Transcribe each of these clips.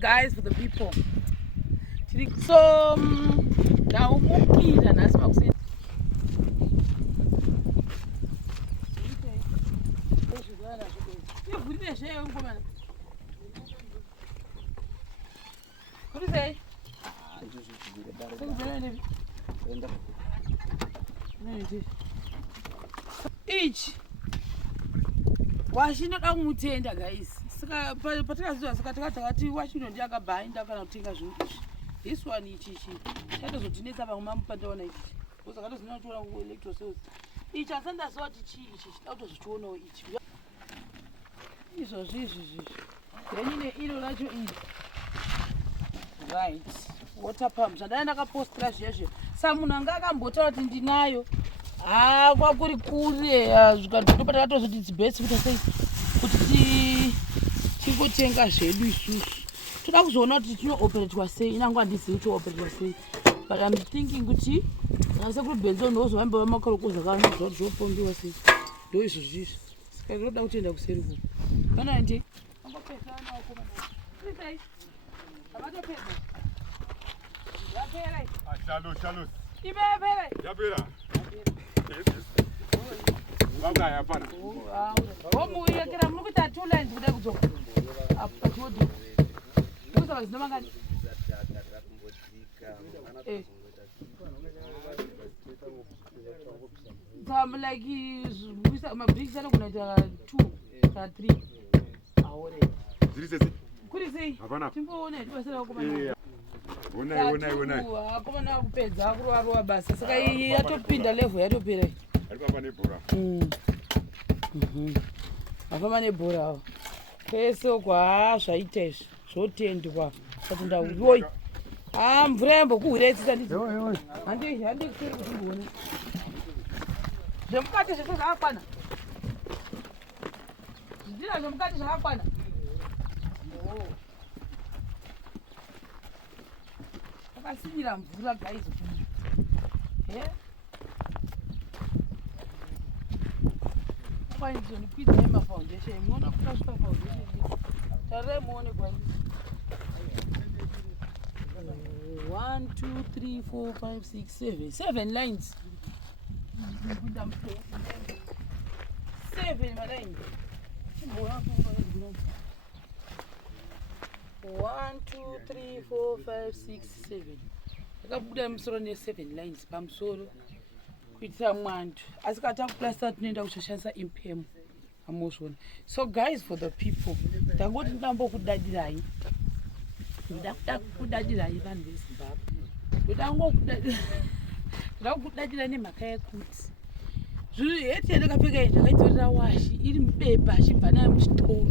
guys, for the people. So now mukira nasi makuseni. Each washinoda kumutenda guys. Saka patakaziva saka takati washinoda akabhainda kana kutenga zvinhu izvi. This one ichi chatozotinetsa pamwe mupandaona ichi. Saka tozinoona kuona ku electro sales. Ichi asanda so kuti chi ichi chitozochionawo ichi. Izvozvi. Then ine iro racho iri. Right. Water pump. Zvadai ndakapostira zvezvo. Saka munhu anga akambotaura kuti ndinayo. Kwakuri kure zvikatopa takatozoti it's best kuti tingotenga zvedu isusu. Toda kuzoona kuti tinooperetwa sei. Inangwa handizivi kuti operetwa sei. But I'm thinking kuti sekuru Benzo ndozohamba vamakarokoza kana zvopondiwa sei. Ndo izvozvi. Saka ndinoda kutoenda kuseri uko. Kana ndi angopesana wakoma. Please. Amatopesa. Yapera. Shalos. Ibebere. Yapera. Baba yapana. Omuye kira mukuta 2 lines kuda kudzoka. Apachodi. Kusa zino mangani. Like my bricks are going to 2 or 3. Could you say? Akoma kupedza kurowa basa saka yatopinda level yatopera afamba nebhora pese kwa zvaita izvi zvotendwa kuti ndauyoi mvura yambokuhuretsisa handikuseri kuti ndione zvemukati zvese zvakakwana zvidira zvemukati zvakakwana akasimira mvura guys kwanidzonikwidza yemafoundation muona kukasvika foundation tarirai muone kwani 1 2 3 4 5 6 7 lines 7 malines 1 2 3 4 5 6 7 akabuda musoro ne7 lines pamusoro kuitira mwando asi kata kuplasta tunoenda kuchoshandisa impemu amozvona. So guys, for the people ndangoti ndambokudadirai kudadirai vanhu veZimbabwe ndoda kudadira nemhaka yekuti zvinhu heti yandakapfeka iyi ndakaitorera washi iri mubepa achibva nayo muchitoro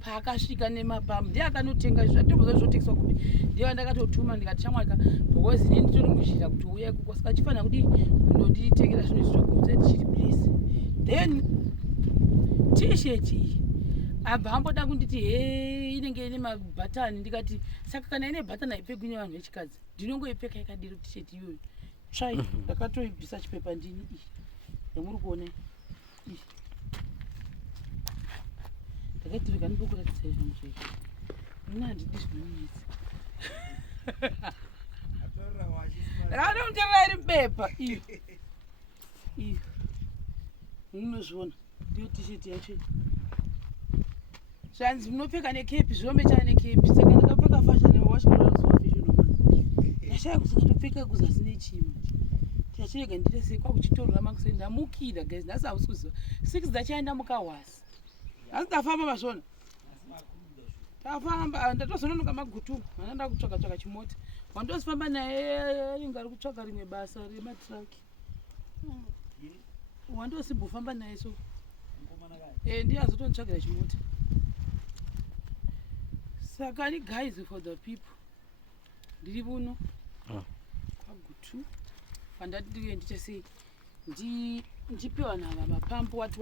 paakasvika nemapamu ndiye akanotenga zvatomboza zvotekeswa kuti ndiye wandakatotuma ndikati shamwaka bhokozi ini nditori muzhira kuti uya ikoko saka chifanira kuti kundonditengera zvinhu izvi zvakudza tichiri place. Then t-shirt iyi abva amboda kunditi inenge ine mabhatani ndikati saka kana ine bhatani haipfekwi nevanhu vechikadzi ndinongoipfeka yakadiro t-shirt iyoyo tsvai ndakatoibvisa chipepa ndini iyi yamuri kuona iyi ndakatirika ndipokuratidza izvonhu zvezvo muna handidi zvinonetsa ndakatomuterera iri mubepa iyo munozviona ndiyo t-shirt yacho zvanzi munopfeka nekepi zvirombe chana nekepi saka ndakapfeka fashion ndashaya kusaka ndopfeka kuzasi nechima tiachirega ndirese kwakuchitorora makuseni ndamukira guys nhasi hausi kuziva 6 dzachaenda mukahwasi hasi ndafamba mazvona tafamba ndatozononoka magutu vananda kutsvaka chimota wandosifamba naye anenge ari kutsvaka rimwe basa rematraki wandosimbofamba naye so ndiye azotonitsvagira chimota saka ni guys, for the people ndiri buno kwagutu pandati ndiye ndichese ndipiwa nava mapampu wati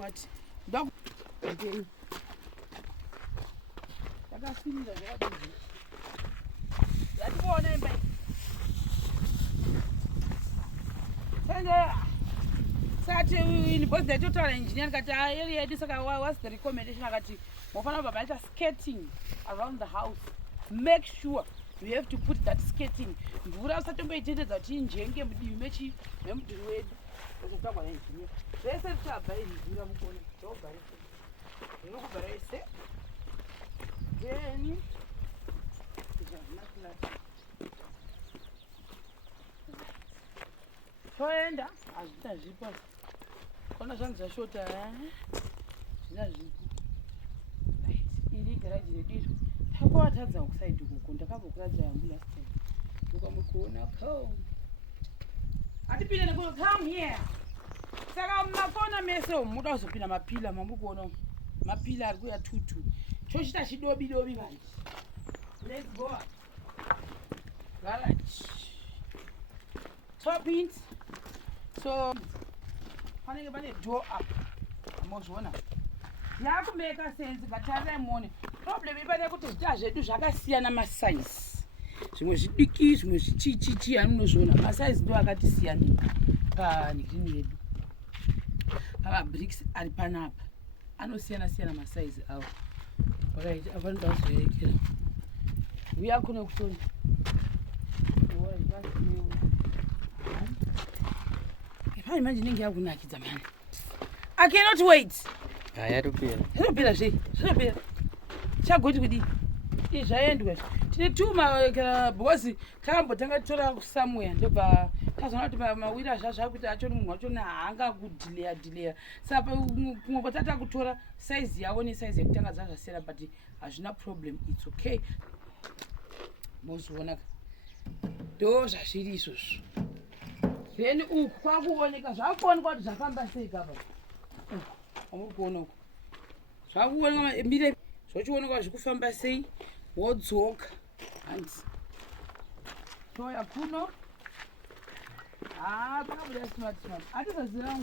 ndakasimira zvakadii yatione mbai tendera sati invoice yatotaura engineer kati area yedu saka what's the recommendation akati mofana kubva maita skating around the house. Make sure you have to put that skating. Mvura usatomboitendedza kuti injenge mudivi memudhuri wedu. Zvotagwa naengineer. Zvese zvichabva izvira mukona. Zvogara rinokugara ese. Then toenda hazvina zvipo kona zvangu zvashota zvina zvipo iri garaji rediro takwatadza kusaidi kuko ndakambokuraja yangu last time ukamukuona ko atipinde nekuno come here saka makona mese muda kuzopinda mapila mamurikuona mapila ari kuya tutu chochita chidobi manje. Let's go. Garage. Top ins. So, panenge pane door up. Mozviona. Yakumeka sense gatara mone. Problem ibada kuti zvita zvedu zvakasiyana masize. Zvimwe zvidiki, zvimwe zvichichichi anozviona. Masize ndo akatisiyana pa green yedu. Ava bricks ari panapa. Anosiyana masize awo. Alright, abantu bazoyerekera. Uya kuno kutoni. Hai manje ningi yakunakidza mani. I cannot wait. Zvinopera zvei? Zvinopera. Chagoti kudi. Izvaendwa. Tine tuma kana bosi takambotanga tora somewhere ndobva tazoona kuti mawira zvazvakuita acho munhu wacho haanga kudhileya. Saka kumwe kwatata kutora size yawo nesize yekutanga zvazvasiyana but hazvina problem. It's okay. Mozviona ndo zvazviri izvozvo. Then uku kwakuoneka zvakuonekwa kuti zvafamba sei kapa. Amuri kuona uku. Zvakuonekwa mire zvochionekwa zvikufamba sei wodzoka. Hands. Toya kuno. Pakabuda smart. Atizazira.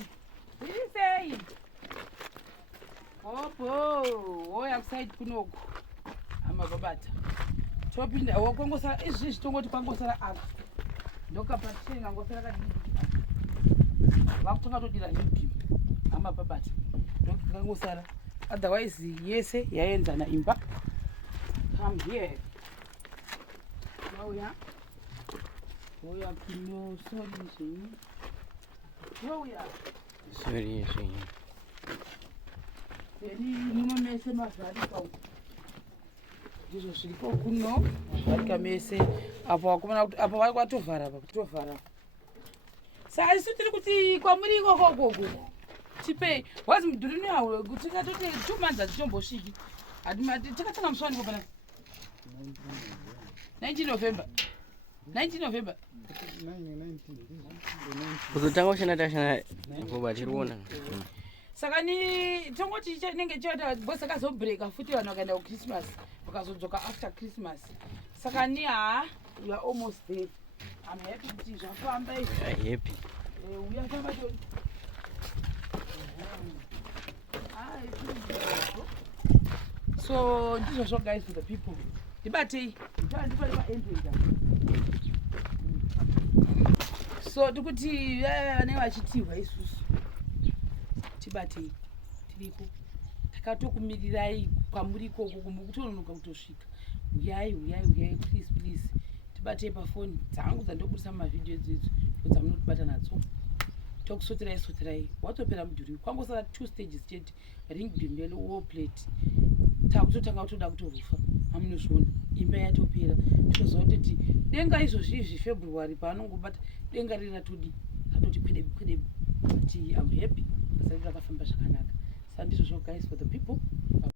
Iri sei? Opo, oya kuside kunoku. Amababata. Topinda wakongosara izvi zvitongoti kwangosara apa. Ndokapatsenga ngosara kadiki. Vakutonga todira hipi. Amababata. Ndokangosara. Otherwise yese yaenzana imba. Come here. Oya. Oya kuno sorry zvinyi. Oya. Sorry zvinyi. Nino mese mazvarika uko. Ndizvo zviripo kuno zvarika mese apo wakomana kuti apo vari kwatovhara kutovhara. Saka isu tiri kuti kwamuri ikoko tipei wazi mudhuri nawo kuti tikatoti 2 months atichombosviki hatimati takatanga muswani kopana 19 November kuzotanga kushanda ngoba tiriona. Saka ni tongoti chinenge choita bosi akazobreaka futi vanhu vakaenda kuChristmas vakazodzoka after Christmas. Saka ni you are almost there. I'm happy kuti zvafamba izvi. Happy. Uyafamba choni. So ndizvo guys for the people. Dibatei. Ndipari paentrance. So tikuti vane vachitirwa isusu. Tibatei. Tiriko. Takatokumirirai kwamuri ikoko kumukutononoka kutosvika. Uyai please. Tibatei pafoni dzangu dzandobudisa mumavideo edzo dzamunotibata nadzo. Tokusoterai watopera mudhuri kwangosara 2 stages chete ring bimbele wall plate takutotanga kutoda kutorufa amunozviona imba yatopera tozoona kuti denga izvozvi February paanongobata denga riri ratodi kwedebi but I'm happy asati rakafamba zvakanaka. Saka ndizvo guys for the people.